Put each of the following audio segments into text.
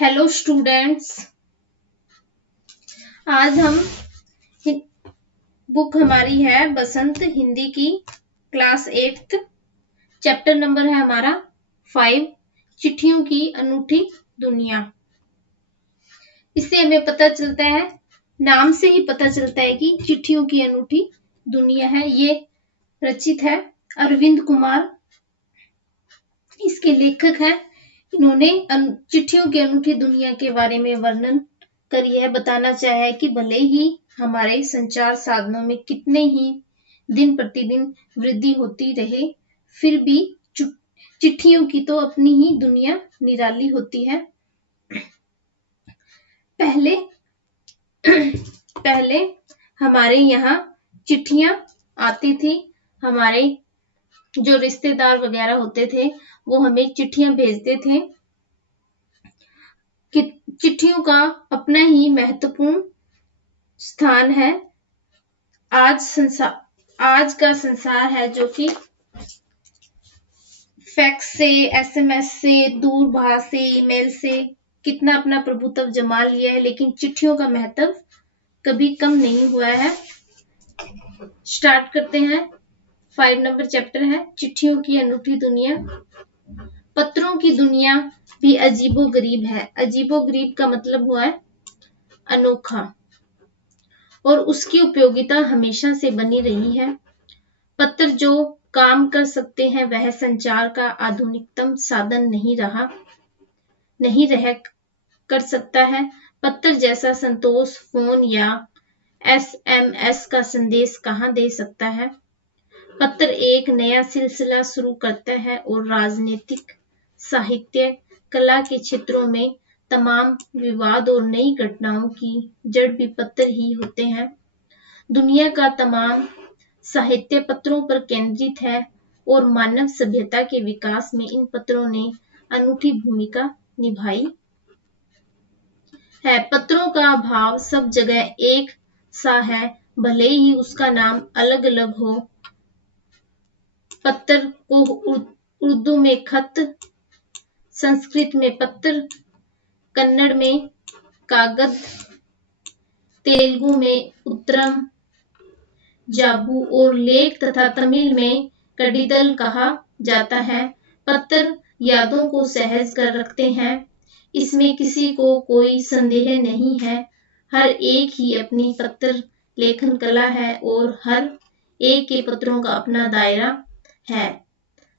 Hello students, आज हम book हमारी है बसंत हिंदी की क्लास 8th। चैप्टर नंबर है हमारा 5, चिट्ठियों की अनूठी दुनिया। इससे हमें पता चलता है, नाम से ही पता चलता है कि चिट्ठियों की अनूठी दुनिया है। ये रचित है अरविंद कुमार, इसके लेखक हैं। इन्होंने चिट्ठियों की अनूठी दुनिया के बारे में वर्णन कर यह बताना चाहा है कि भले ही हमारे संचार साधनों में कितने ही दिन प्रतिदिन वृद्धि होती रहे, फिर भी चिट्ठियों की तो अपनी ही दुनिया निराली होती है। पहले हमारे यहाँ चिट्ठियां आती थी। हमारे जो रिश्तेदार वगैरह होते थे वो हमें चिट्ठियां भेजते थे। कि चिट्ठियों का अपना ही महत्वपूर्ण स्थान है। आज का संसार है जो कि फैक्स से, एसएमएस से, दूरभाष से, ईमेल से कितना अपना प्रभुत्व जमा लिया है, लेकिन चिट्ठियों का महत्व कभी कम नहीं हुआ है। स्टार्ट करते हैं। 5 नंबर चैप्टर है चिट्ठियों की अनूठी दुनिया। पत्रों की दुनिया भी अजीबोगरीब है। अजीबोगरीब का मतलब हुआ है अनोखा, और उसकी उपयोगिता हमेशा से बनी रही है। पत्र जो काम कर सकते हैं वह संचार का आधुनिकतम साधन नहीं रह कर सकता है। पत्र जैसा संतोष फोन या एसएमएस का संदेश कहां दे सकता है। पत्र एक नया सिलसिला शुरू करता है और राजनीतिक, साहित्य, कला के क्षेत्रों में तमाम विवाद और नई घटनाओं की जड़ भी पत्र ही होते हैं। दुनिया का तमाम साहित्य पत्रों पर केंद्रित है और मानव सभ्यता के विकास में इन पत्रों ने अनूठी भूमिका निभाई है। पत्रों का भाव सब जगह एक सा है, भले ही उसका नाम अलग अलग हो। पत्र को उर्दू में खत, संस्कृत में पत्र, कन्नड़ में कागद, तेलुगु में उत्तरम, जाबू और लेख तथा तमिल में कडिदल कहा जाता है। पत्र यादों को सहज कर रखते हैं, इसमें किसी को कोई संदेह नहीं है। हर एक ही अपनी पत्र लेखन कला है और हर एक के पत्रों का अपना दायरा है।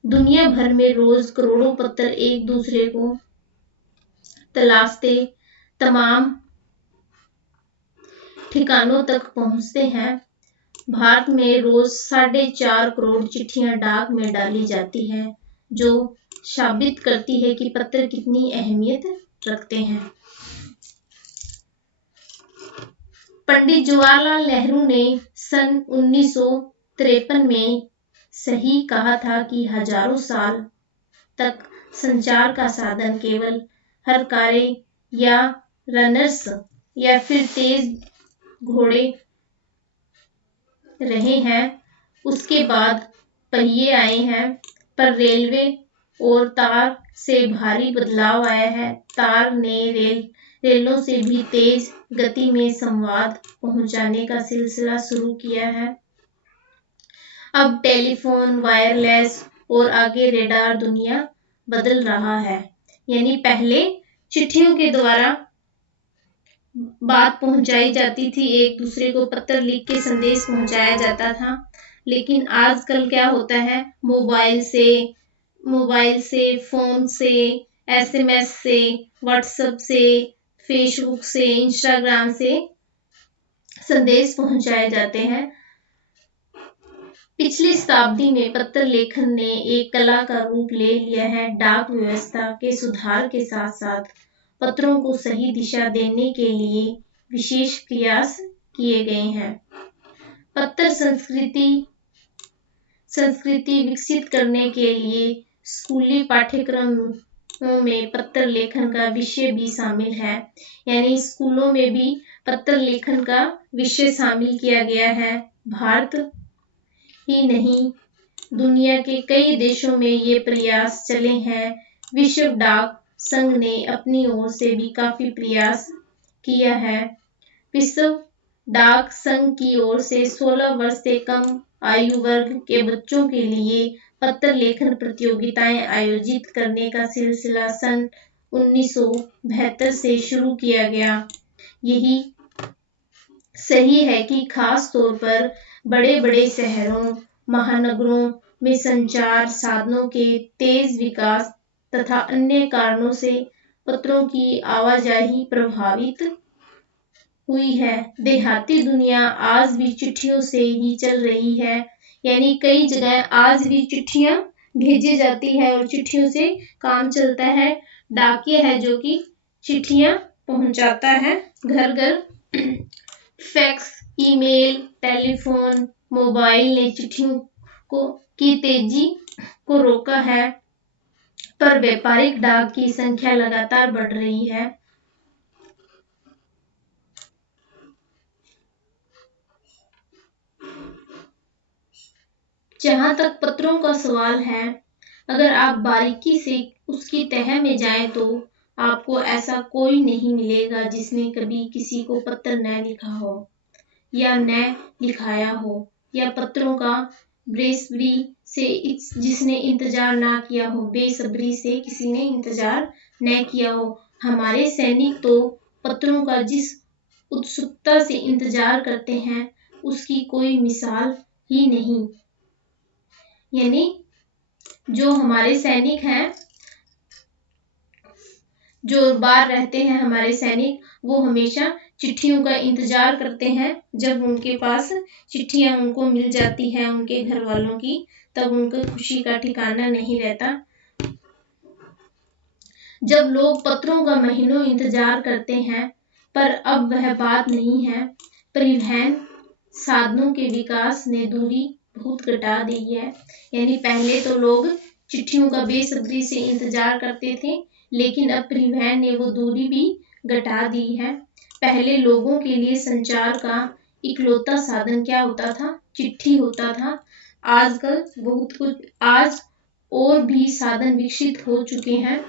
दुनिया भर में रोज करोड़ों पत्र एक दूसरे को तलाशते तमाम ठिकानों तक पहुंचते हैं। भारत में रोज 4.5 करोड़ चिट्ठियां डाक में डाली जाती हैं, जो साबित करती है कि पत्र कितनी अहमियत रखते हैं। पंडित जवाहरलाल नेहरू ने सन 1953 में सही कहा था कि हजारों साल तक संचार का साधन केवल हरकारे या रनर्स या फिर तेज घोड़े रहे हैं। उसके बाद पहिए आए हैं, पर रेलवे और तार से भारी बदलाव आया है। तार ने रेलों से भी तेज गति में संवाद पहुंचाने का सिलसिला शुरू किया है। अब टेलीफोन, वायरलेस और आगे रेडार दुनिया बदल रहा है। यानी पहले चिट्ठियों के द्वारा बात पहुंचाई जाती थी, एक दूसरे को पत्र लिख के संदेश पहुंचाया जाता था। लेकिन आजकल क्या होता है, मोबाइल से, फोन से, एसएमएस से, व्हाट्सएप से, फेसबुक से, इंस्टाग्राम से संदेश पहुंचाए जाते हैं। पिछली शताब्दी में पत्र लेखन ने एक कला का रूप ले लिया है। डाक व्यवस्था के सुधार के साथ साथ पत्रों को सही दिशा देने के लिए विशेष प्रयास किए गए हैं। पत्र संस्कृति विकसित करने के लिए स्कूली पाठ्यक्रमों में पत्र लेखन का विषय भी शामिल है। यानी स्कूलों में भी पत्र लेखन का विषय शामिल किया गया है। भारत ही नहीं, दुनिया के कई देशों में ये प्रयास चले हैं। विश्व डाक संघ ने अपनी ओर से भी काफी प्रयास किया है। विश्व डाक संघ की ओर से 16 वर्ष से कम आयु वर्ग के बच्चों के लिए पत्र लेखन प्रतियोगिताएं आयोजित करने का सिलसिला सन 1972 से शुरू किया गया। यही सही है कि खास तौर पर बड़े-बड़े शहरों, महानगरों में संचार साधनों के तेज विकास तथा अन्य कारणों से पत्रों की आवाजाही प्रभावित हुई है। देहाती दुनिया आज भी चिट्ठियों से ही चल रही है, यानी कई जगह आज भी चिट्ठियां भेजी जाती है और चिट्ठियों से काम चलता है। डाकिया है जो कि चिट्ठियां पहुंचाता है घर घर। फैक्स, ईमेल, टेलीफोन, मोबाइल ने चिट्ठियों की तेजी को रोका है, पर व्यापारिक डाक की संख्या लगातार बढ़ रही है। जहां तक पत्रों का सवाल है, अगर आप बारीकी से उसकी तह में जाएं तो आपको ऐसा कोई नहीं मिलेगा जिसने कभी किसी को पत्र न लिखा हो या न लिखाया हो, या पत्रों का बेसब्री से जिसने इंतजार ना किया हो, बेसब्री से किसी ने इंतजार न किया हो। हमारे सैनिक तो पत्रों का जिस उत्सुकता से इंतजार करते हैं उसकी कोई मिसाल ही नहीं। यानी जो हमारे सैनिक हैं, जो बाहर रहते हैं हमारे सैनिक, वो हमेशा चिट्ठियों का इंतजार करते हैं। जब उनके पास चिट्ठियां उनको मिल जाती हैं उनके घर वालों की, तब उनको खुशी का ठिकाना नहीं रहता। जब लोग पत्रों का महीनों इंतजार करते हैं, पर अब वह बात नहीं है। परिवहन साधनों के विकास ने दूरी बहुत घटा दी है। यानी पहले तो लोग चिट्ठियों का बेसब्री से इंतजार करते थे, लेकिन अब परिवहन ने वो दूरी भी घटा दी है। पहले लोगों के लिए संचार का इकलौता साधन क्या होता था? चिट्ठी होता था। आजकल बहुत कुछ, आज और भी साधन विकसित हो चुके हैं।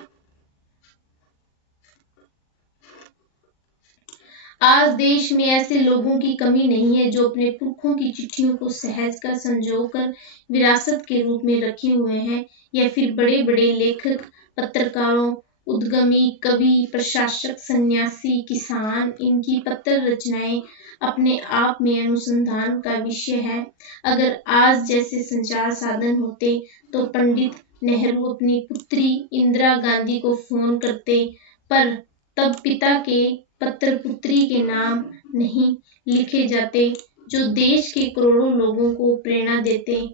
आज देश में ऐसे लोगों की कमी नहीं है जो अपने पुरखों की चिट्ठियों को सहज कर संजो कर विरासत के रूप में रखे हुए हैं, या फिर बड़े बड़े लेखक, पत्रकारों, उद्यमी, कवि, प्रशासक, सन्यासी, किसान, इनकी पत्र रचनाएं अपने आप में अनुसंधान का विषय है। अगर आज जैसे संचार साधन होते तो पंडित नेहरू अपनी पुत्री इंदिरा गांधी को फोन करते, पर तब पिता के पत्र पुत्री के नाम नहीं लिखे जाते जो देश के करोड़ों लोगों को प्रेरणा देते।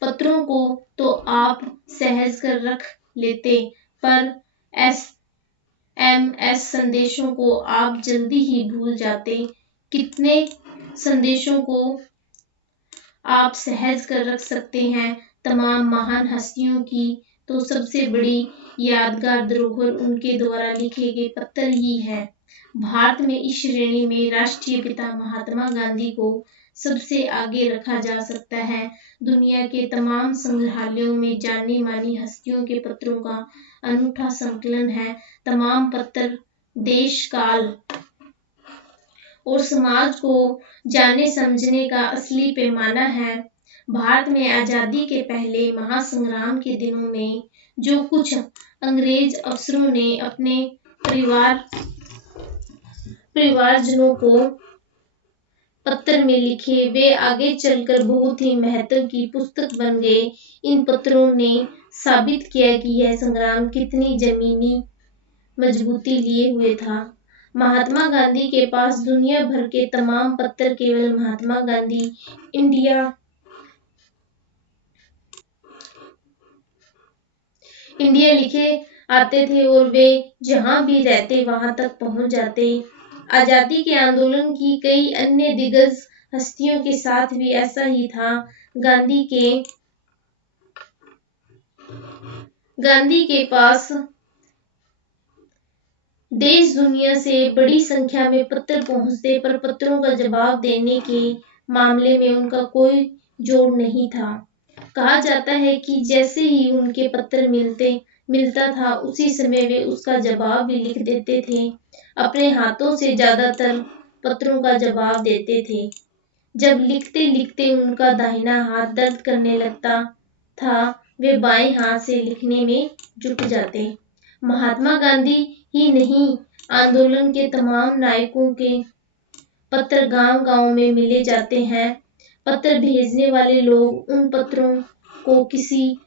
पत्रों को तो आप सहज कर रख लेते, पर SMS संदेशों को आप जल्दी ही भूल जाते। कितने संदेशों को आप सहज कर रख सकते हैं। तमाम महान हस्तियों की तो सबसे बड़ी यादगार धरोहर उनके द्वारा लिखे गए पत्र ही है। भारत में इस श्रेणी में राष्ट्रीय पिता महात्मा गांधी को सबसे आगे रखा जा सकता है। दुनिया के तमाम संग्रहालयों में जानी मानी हस्तियों के पत्रों का अनूठा संकलन है। तमाम पत्र देश, काल और समाज को जाने समझने का असली पैमाना है। भारत में आजादी के पहले महासंग्राम के दिनों में जो कुछ अंग्रेज अफसरों ने अपने परिवारजनों को पत्र में लिखे, वे आगे चलकर बहुत ही महत्व की पुस्तक बन गए। इन पत्रों ने साबित किया कि यह संग्राम कितनी जमीनी मजबूती लिए हुए था। महात्मा गांधी के पास दुनिया भर के तमाम पत्र केवल महात्मा गांधी इंडिया लिखे आते थे और वे जहां भी रहते वहां तक पहुंच जाते। आजादी के आंदोलन की कई अन्य दिग्गज हस्तियों के साथ भी ऐसा ही था। गांधी के पास देश दुनिया से बड़ी संख्या में पत्र पहुंचते, पर पत्रों का जवाब देने के मामले में उनका कोई जोड़ नहीं था। कहा जाता है कि जैसे ही उनके पत्र मिलते, मिलता था उसी समय वे उसका जवाब भी लिख देते थे। अपने हाथों से ज्यादातर पत्रों का जवाब देते थे। जब लिखते लिखते उनका दाहिना हाथ दर्द करने लगता था, वे बाएं हाथ से लिखने में जुट जाते। महात्मा गांधी ही नहीं, आंदोलन के तमाम नायकों के पत्र गांव-गांव में मिले जाते हैं। पत्र भेजने वाले लोग उन पत्रों को किसी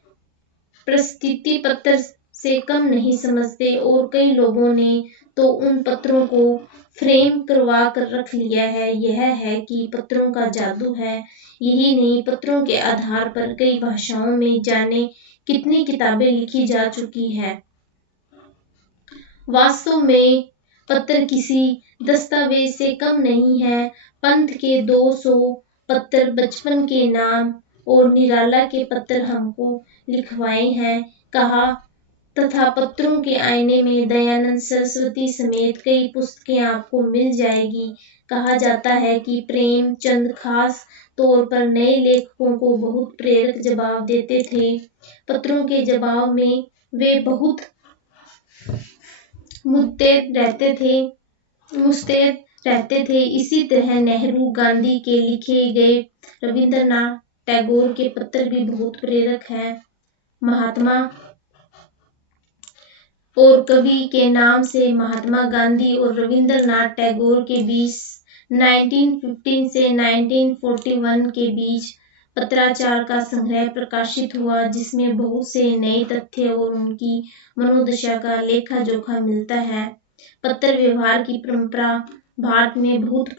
प्रशस्ति पत्र से कम नहीं समझते और कई लोगों ने तो उन पत्रों को फ्रेम करवा कर रख लिया है। यह है कि पत्रों का जादू है। यही नहीं, पत्रों के आधार पर कई भाषाओं में जाने कितनी किताबें लिखी जा चुकी हैं। वास्तव में पत्र किसी दस्तावेज से कम नहीं है। पंत के 200 पत्र बचपन के नाम और निराला के पत्र हमको लिखवाए हैं, कहा, तथा पत्रों के आईने में दयानंद सरस्वती समेत कई पुस्तकें आपको मिल जाएगी। कहा जाता है कि प्रेमचंद खास तौर पर नए लेखकों को बहुत प्रेरक जवाब देते थे। पत्रों के जवाब में वे बहुत मुस्तैद रहते थे। इसी तरह नेहरू, गांधी के लिखे गए रविंद्रनाथ टैगोर के पत्र भी बहुत प्रेरक हैं। महात्मा और कवि के नाम से महात्मा गांधी और रविंद्रनाथ टैगोर के बीच 1915 से 1941 के बीच पत्राचार का संग्रह प्रकाशित हुआ, जिसमें बहुत से नए तथ्य और उनकी मनोदशा का लेखा जोखा मिलता है। पत्र व्यवहार की परंपरा भारत में बहुत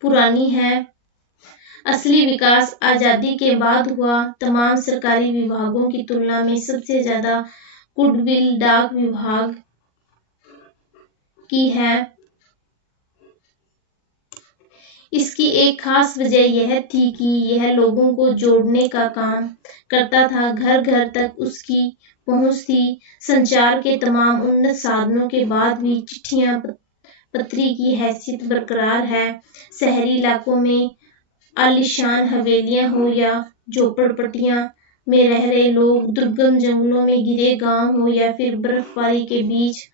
पुरानी है। असली विकास आजादी के बाद हुआ। तमाम सरकारी विभागों की तुलना में सबसे ज्यादा गुडविल डाक विभाग की है। इसकी एक खास वजह यह थी कि यह लोगों को जोड़ने का काम करता था। घर घर तक उसकी पहुंच थी। संचार के तमाम उन्नत साधनों के बाद भी चिट्ठियां पत्री की हैसियत बरकरार है। शहरी इलाकों में आलीशान हवेलियां हो या झोपड़पट्टियां में रह रहे लोग, दुर्गम जंगलों में घिरे गांव हो या फिर बर्फबारी के बीच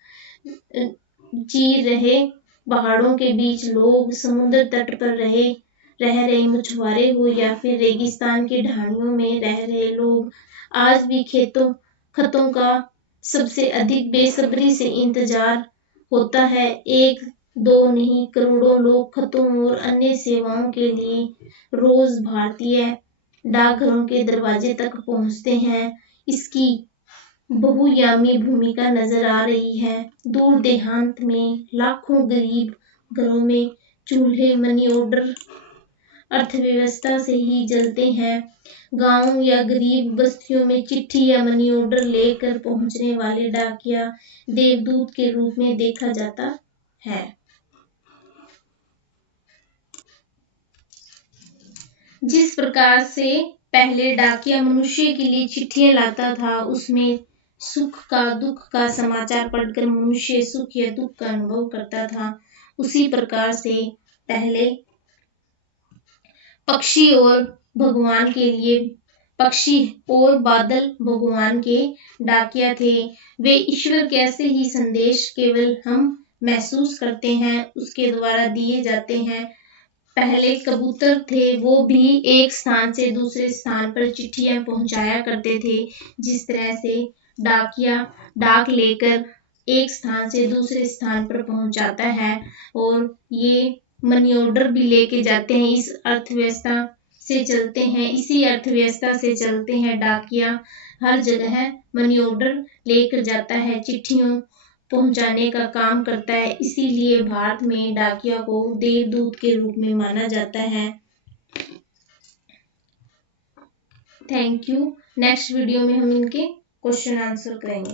चीर रहे पहाड़ों के बीच लोग, समुद्र तट पर रह रहे मछुआरे हो या फिर रेगिस्तान की ढानियों में रह रहे लोग, आज भी खतों का सबसे अधिक बेसब्री से इंतजार होता है। एक दो नहीं, करोड़ों लोग खतों और अन्य सेवाओं के लिए रोज भारतीय डाकघरों के दरवाजे तक पहुंचते हैं। इसकी बहुआयामी भूमिका नजर आ रही है। दूर देहात में लाखों गरीब घरों में चूल्हे मनी ऑर्डर अर्थव्यवस्था से ही जलते हैं। गांव या गरीब बस्तियों में चिट्ठी या मनी ऑर्डर लेकर पहुंचने वाले डाकिया देवदूत के रूप में देखा जाता है। जिस प्रकार से पहले डाकिया मनुष्य के लिए चिट्ठियां लाता था, उसमें सुख का दुख का समाचार पढ़कर मनुष्य सुख या दुख का अनुभव करता था, उसी प्रकार से पहले पक्षी और बादल भगवान के डाकिया थे। वे ईश्वर के ऐसे ही संदेश केवल हम महसूस करते हैं, उसके द्वारा दिए जाते हैं। पहले कबूतर थे, वो भी एक स्थान से दूसरे स्थान पर चिट्ठियां पहुंचाया करते थे। जिस तरह से डाकिया डाक लेकर एक स्थान से दूसरे स्थान पर पहुंचाता है और ये मनी ऑर्डर भी लेके जाते हैं, इसी अर्थव्यवस्था से चलते हैं। डाकिया हर जगह मनी ऑर्डर लेकर जाता है, चिट्ठियों पहुंचाने का काम करता है। इसीलिए भारत में डाकिया को देवदूत के रूप में माना जाता है। Thank you. नेक्स्ट वीडियो में हम इनके क्वेश्चन आंसर करेंगे।